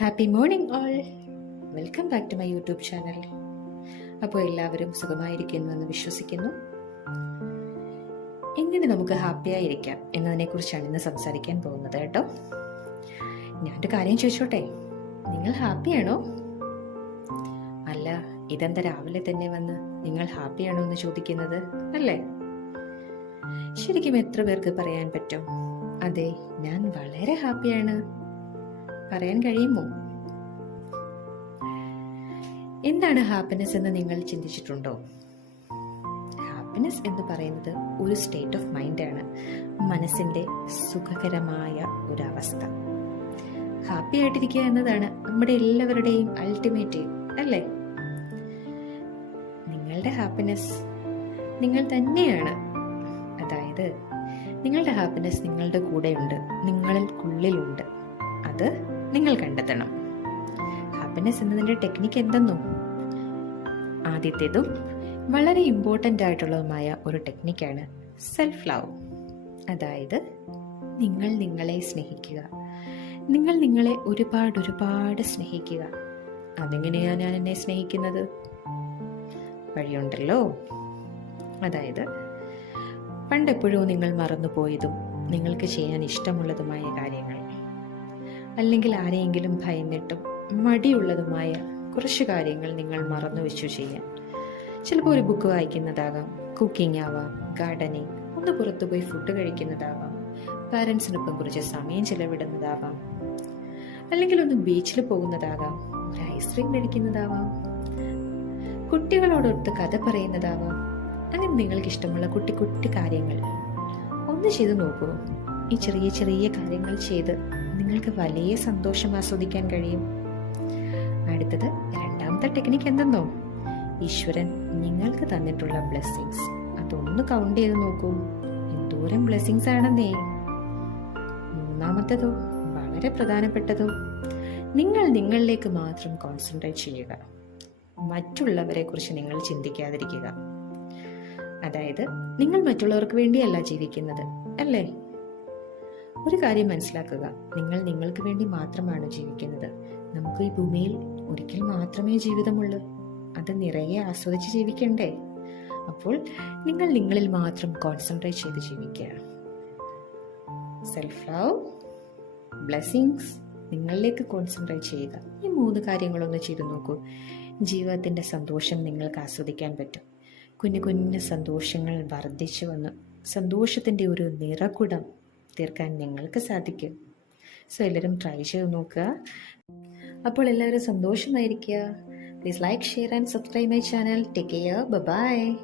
Happy morning all welcome back to my YouTube channel അപ്പോൾ എല്ലാവരും സുഖമായിരിക്കുന്നു എന്ന് വിശ്വസിക്കുന്നു. എങ്ങനെ നമുക്ക് ഹാപ്പി ആയിരിക്കാം എന്നതിനെക്കുറിച്ചാണ് ഇന്ന് സംസാരിക്കാൻ പോകുന്നത് കേട്ടോ. ഞാനൊരു കാര്യം ചോദിച്ചോട്ടെ? നിങ്ങൾ ഹാപ്പിയാണോ അല്ല ഇതെന്താ രാവിലെ തന്നെ വന്ന് നിങ്ങൾ ഹാപ്പിയാണോ എന്ന് ചോദിക്കുന്നത് അല്ലേ? ശരിക്കും എത്ര പേർക്ക് പറയാൻ പറ്റും? അതെ ഞാൻ വളരെ ഹാപ്പിയാണ് പറയാൻ കഴിയുമോ? എന്താണ് ഹാപ്പിനെസ് എന്ന് നിങ്ങൾ ചിന്തിച്ചിട്ടുണ്ടോ? ഹാപ്പിനെസ് എന്ന് പറയുന്നത് ഒരു സ്റ്റേറ്റ് ഓഫ് മൈൻഡാണ് മനസ്സിന്റെ സുഖകരമായ ഒരു അവസ്ഥ ഹാപ്പി ആയിട്ടിരിക്കുക എന്നതാണ് നമ്മുടെ എല്ലാവരുടെയും അൾട്ടിമേറ്റ് അല്ലേ? നിങ്ങളുടെ ഹാപ്പിനെസ് നിങ്ങൾ തന്നെയാണ്. അതായത് നിങ്ങളുടെ ഹാപ്പിനെസ് നിങ്ങളുടെ കൂടെയുണ്ട് നിങ്ങളിൽ ഉള്ളിലുണ്ട് അത് നിങ്ങൾ കണ്ടെത്തണം. ഹാപ്പിനെസ് എന്നതിന്റെ ടെക്നിക്ക് എന്തെന്നോ? ആദ്യത്തേതും വളരെ ഇമ്പോർട്ടന്റ് ആയിട്ടുള്ളതുമായ ഒരു ടെക്നിക്കാണ് സെൽഫ് ലവ് അതായത് നിങ്ങൾ നിങ്ങളെ സ്നേഹിക്കുക. നിങ്ങൾ നിങ്ങളെ ഒരുപാട് ഒരുപാട് സ്നേഹിക്കുക. അതെങ്ങനെയാണ് ഞാൻ എന്നെ സ്നേഹിക്കുന്നത്? വഴിയുണ്ടല്ലോ. അതായത് പണ്ടെപ്പോഴോ നിങ്ങൾ മറന്നുപോയതും നിങ്ങൾക്ക് ചെയ്യാൻ ഇഷ്ടമുള്ളതുമായ കാര്യങ്ങൾ. അല്ലെങ്കിൽ ആരെയെങ്കിലും ഭയന്നിട്ടും മടിയുള്ളതുമായ കുറച്ച് കാര്യങ്ങൾ നിങ്ങൾ മറന്നു വെച്ചു ചെയ്യാം ചിലപ്പോൾ ഒരു ബുക്ക് വായിക്കുന്നതാകാം കുക്കിംഗ് ആവാം ഗാർഡനിങ് ഒന്ന് പുറത്തുപോയി ഫുഡ് കഴിക്കുന്നതാവാം പാരൻസിനൊപ്പം കുറച്ച് സമയം ചിലവിടുന്നതാവാം അല്ലെങ്കിൽ ഒന്ന് ബീച്ചിൽ പോകുന്നതാകാം ഒരു ഐസ്ക്രീം കഴിക്കുന്നതാവാം കുട്ടികളോടൊത്ത് കഥ പറയുന്നതാവാം അങ്ങനെ നിങ്ങൾക്ക് ഇഷ്ടമുള്ള കുട്ടി കുട്ടി കാര്യങ്ങൾ ഒന്ന് ചെയ്ത് നോക്കൂ. ഈ ചെറിയ ചെറിയ കാര്യങ്ങൾ ചെയ്ത് നിങ്ങൾക്ക് വലിയ സന്തോഷം ആസ്വദിക്കാൻ കഴിയും. അടുത്തത് രണ്ടാമത്തെ ടെക്നിക്ക് എന്തെന്നോ? ഈശ്വരൻ നിങ്ങൾക്ക് തന്നിട്ടുള്ള ബ്ലെസ്സിങ്സ് അതൊന്ന് കൗണ്ട് ചെയ്ത് നോക്കൂ. എന്തോരം ബ്ലെസ്സിങ്സ് ആണെന്നേ. മൂന്നാമത്തതോ വളരെ പ്രധാനപ്പെട്ടതോ? നിങ്ങൾ നിങ്ങളിലേക്ക് മാത്രം കോൺസെൻട്രേറ്റ് ചെയ്യുക. മറ്റുള്ളവരെ കുറിച്ച് നിങ്ങൾ ചിന്തിക്കാതിരിക്കുക. അതായത് നിങ്ങൾ മറ്റുള്ളവർക്ക് വേണ്ടിയല്ല ജീവിക്കുന്നത് അല്ലേ? ഒരു കാര്യം മനസ്സിലാക്കുക. നിങ്ങൾ നിങ്ങൾക്ക് വേണ്ടി മാത്രമാണ് ജീവിക്കുന്നത്. നമുക്ക് ഈ ഭൂമിയിൽ ഒരിക്കൽ മാത്രമേ ജീവിതമുള്ളൂ. അത് നിറയെ ആസ്വദിച്ച് ജീവിക്കണ്ടേ? അപ്പോൾ നിങ്ങൾ നിങ്ങളിൽ മാത്രം കോൺസെൻട്രേറ്റ് ചെയ്ത് ജീവിക്കുക സെൽഫ് ലവ് ബ്ലെസ്സിങ്സ് നിങ്ങളിലേക്ക് കോൺസെൻട്രേറ്റ് ചെയ്യുക. ഈ മൂന്ന് കാര്യങ്ങളൊന്ന് ചെയ്തു നോക്കൂ. ജീവിതത്തിന്റെ സന്തോഷം നിങ്ങൾക്ക് ആസ്വദിക്കാൻ പറ്റും. കുഞ്ഞു കുഞ്ഞു സന്തോഷങ്ങൾ വർദ്ധിച്ചു വന്ന്. സന്തോഷത്തിന്റെ ഒരു നിറകുടം തീർക്കാൻ നിങ്ങൾക്ക് സാധിക്കും. സോ എല്ലാവരും ട്രൈ ചെയ്ത് നോക്കുക. അപ്പോൾ എല്ലാവരും സന്തോഷമായിരിക്കുക. Please like share and subscribe my channel take care bye